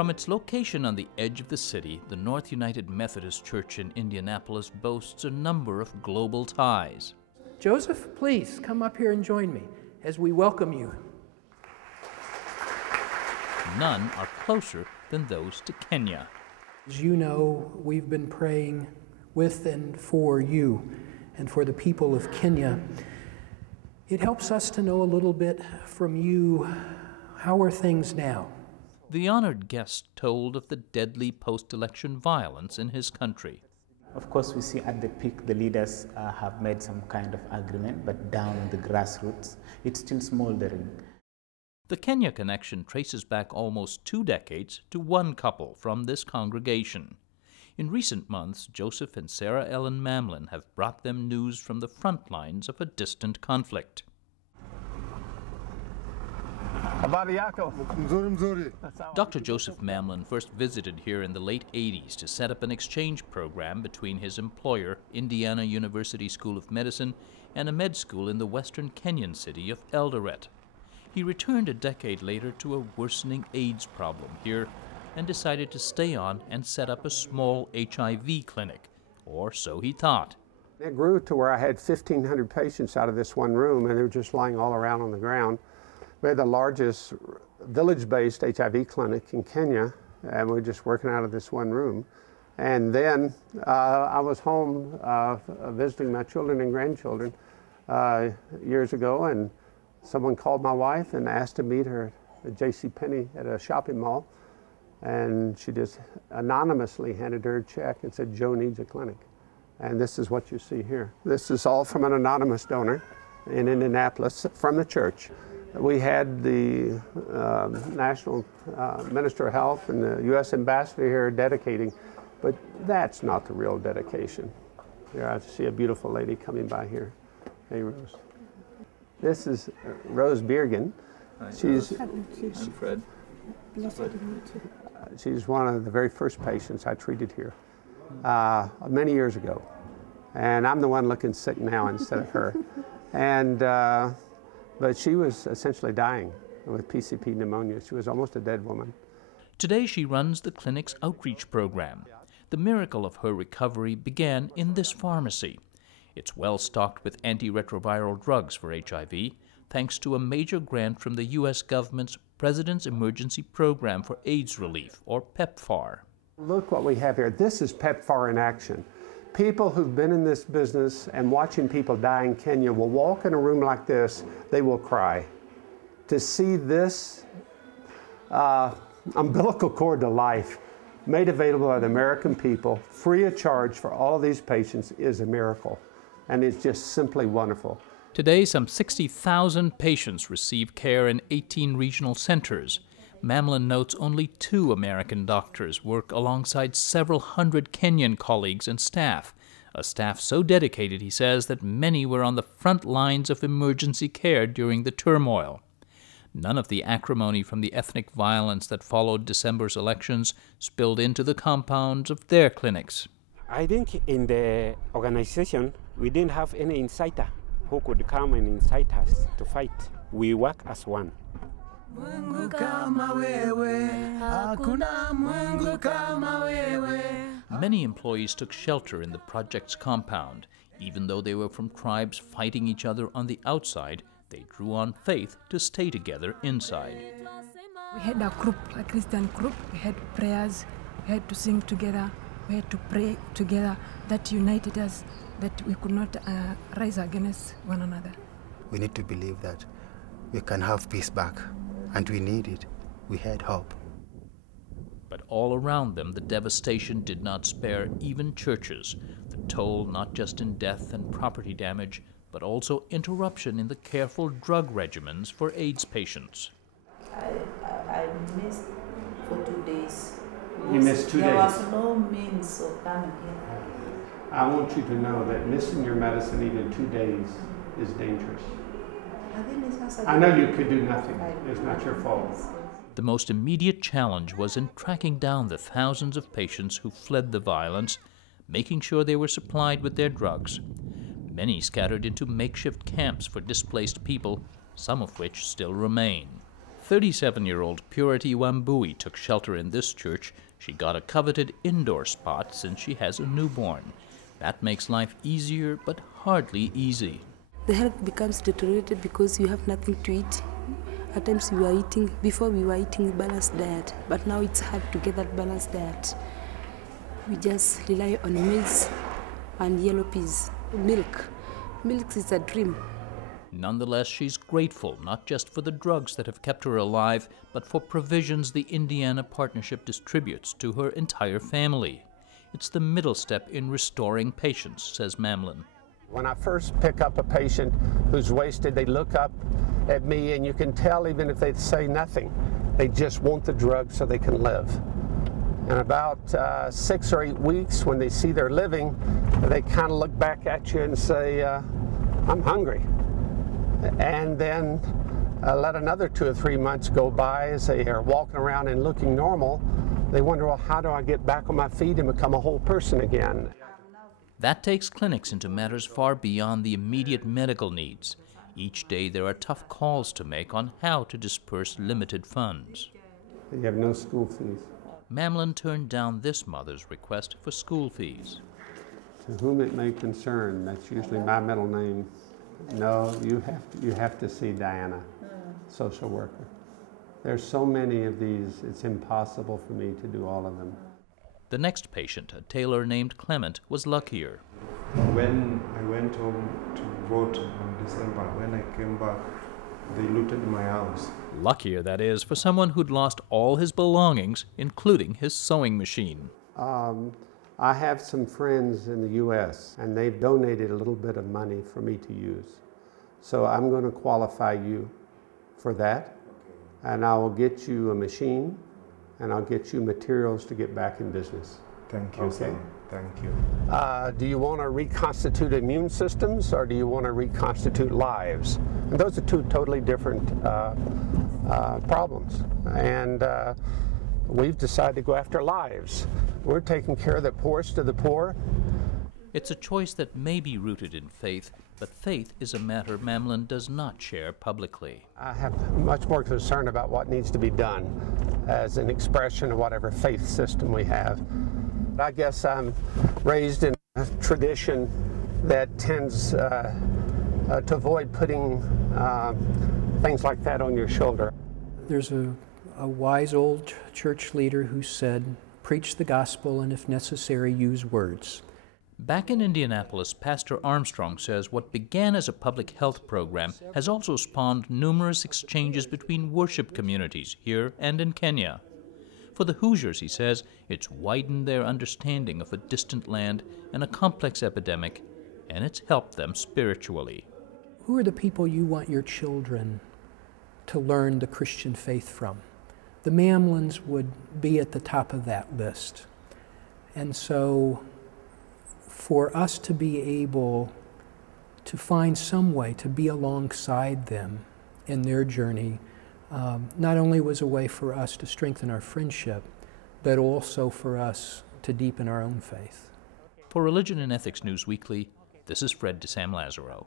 From its location on the edge of the city, the North United Methodist Church in Indianapolis boasts a number of global ties. Joseph, please come up here and join me as we welcome you. None are closer than those to Kenya. As you know, we've been praying with and for you and for the people of Kenya. It helps us to know a little bit from you. How are things now? The honored guest told of the deadly post-election violence in his country. Of course, we see at the peak the leaders have made some kind of agreement, but down in the grassroots, it's still smoldering. The Kenya connection traces back almost 2 decades to one couple from this congregation. In recent months, Joseph and Sarah Ellen Mamlin have brought them news from the front lines of a distant conflict. Dr. Joseph Mamlin first visited here in the late 80s to set up an exchange program between his employer, Indiana University School of Medicine, and a med school in the western Kenyan city of Eldoret. He returned a decade later to a worsening AIDS problem here and decided to stay on and set up a small HIV clinic, or so he thought. It grew to where I had 1,500 patients out of this one room, and they were just lying all around on the ground. We had the largest village-based HIV clinic in Kenya, and we were just working out of this one room. And then I was home visiting my children and grandchildren years ago, and someone called my wife and asked to meet her at JCPenney at a shopping mall. And she just anonymously handed her a check and said, "Joe needs a clinic." And this is what you see here. This is all from an anonymous donor in Indianapolis from the church. We had the National Minister of Health and the U.S. Ambassador here dedicating, but that's not the real dedication. Here I see a beautiful lady coming by here. Hey, Rose. This is Rose Biergen. She's Fred. She's one of the very first patients I treated here many years ago. And I'm the one looking sick now instead of her. And, but she was essentially dying with PCP pneumonia. She was almost a dead woman. Today she runs the clinic's outreach program. The miracle of her recovery began in this pharmacy. It's well stocked with antiretroviral drugs for HIV, thanks to a major grant from the U.S. government's President's Emergency Program for AIDS Relief, or PEPFAR. Look what we have here. This is PEPFAR in action. People who've been in this business and watching people die in Kenya will walk in a room like this, they will cry. To see this umbilical cord to life made available by the American people, free of charge for all of these patients, is a miracle. And it's just simply wonderful. Today, some 60,000 patients receive care in 18 regional centers. Mamlin notes only 2 American doctors work alongside several hundred Kenyan colleagues and staff, a staff so dedicated, he says, that many were on the front lines of emergency care during the turmoil. None of the acrimony from the ethnic violence that followed December's elections spilled into the compounds of their clinics. I think in the organization, we didn't have any inciter who could come and incite us to fight. We work as one. Many employees took shelter in the project's compound. Even though they were from tribes fighting each other on the outside, they drew on faith to stay together inside. We had a group, a Christian group. We had prayers. We had to sing together. We had to pray together. That united us, that we could not rise against one another. We need to believe that we can have peace back, and we need it. We had hope. But all around them, the devastation did not spare even churches. The toll not just in death and property damage, but also interruption in the careful drug regimens for AIDS patients. I missed for 2 days. You missed 2 days? There was no means of coming here. I want you to know that missing your medicine even 2 days is dangerous. I know you could do nothing. It's not your fault. The most immediate challenge was in tracking down the thousands of patients who fled the violence, making sure they were supplied with their drugs. Many scattered into makeshift camps for displaced people, some of which still remain. 37-year-old Purity Wambui took shelter in this church. She got a coveted indoor spot since she has a newborn. That makes life easier, but hardly easy. The health becomes deteriorated because you have nothing to eat. At times before we were eating balanced diet, but now it's hard to get that balanced diet. We just rely on maize and yellow peas. Milk. Milk is a dream. Nonetheless, she's grateful not just for the drugs that have kept her alive, but for provisions the Indiana Partnership distributes to her entire family. It's the middle step in restoring patience, says Mamlin. When I first pick up a patient who's wasted, they look up at me, and you can tell even if they say nothing, they just want the drug so they can live. And about 6 or 8 weeks, when they see they're living, they kind of look back at you and say, I'm hungry. And then let another 2 or 3 months go by as they are walking around and looking normal. They wonder, well, how do I get back on my feet and become a whole person again? That takes clinics into matters far beyond the immediate medical needs. Each day there are tough calls to make on how to disperse limited funds. You have no school fees. Mamlin turned down this mother's request for school fees. To whom it may concern, that's usually my middle name. No, you have to see Diana, social worker. There's so many of these, it's impossible for me to do all of them. The next patient, a tailor named Clement, was luckier. When I went home to vote on December, when I came back, they looted my house. Luckier, that is, for someone who'd lost all his belongings, including his sewing machine. I have some friends in the U.S., and they've donated a little bit of money for me to use. So I'm going to qualify you for that, and I will get you a machine, and I'll get you materials to get back in business. Thank you, sir. Thank you. Do you want to reconstitute immune systems, or do you want to reconstitute lives? And those are two totally different problems. And we've decided to go after lives. We're taking care of the poorest of the poor. It's a choice that may be rooted in faith, but faith is a matter Mamlin does not share publicly. I have much more concern about what needs to be done as an expression of whatever faith system we have. I guess I'm raised in a tradition that tends to avoid putting things like that on your shoulder. There's a wise old church leader who said, preach the gospel and if necessary, use words. Back in Indianapolis, Pastor Armstrong says what began as a public health program has also spawned numerous exchanges between worship communities here and in Kenya. For the Hoosiers, he says, it's widened their understanding of a distant land and a complex epidemic, and it's helped them spiritually. Who are the people you want your children to learn the Christian faith from? The Mamlins would be at the top of that list. And so for us to be able to find some way to be alongside them in their journey not only was a way for us to strengthen our friendship, but also for us to deepen our own faith. For Religion and Ethics News Weekly, this is Fred DeSam Lazaro.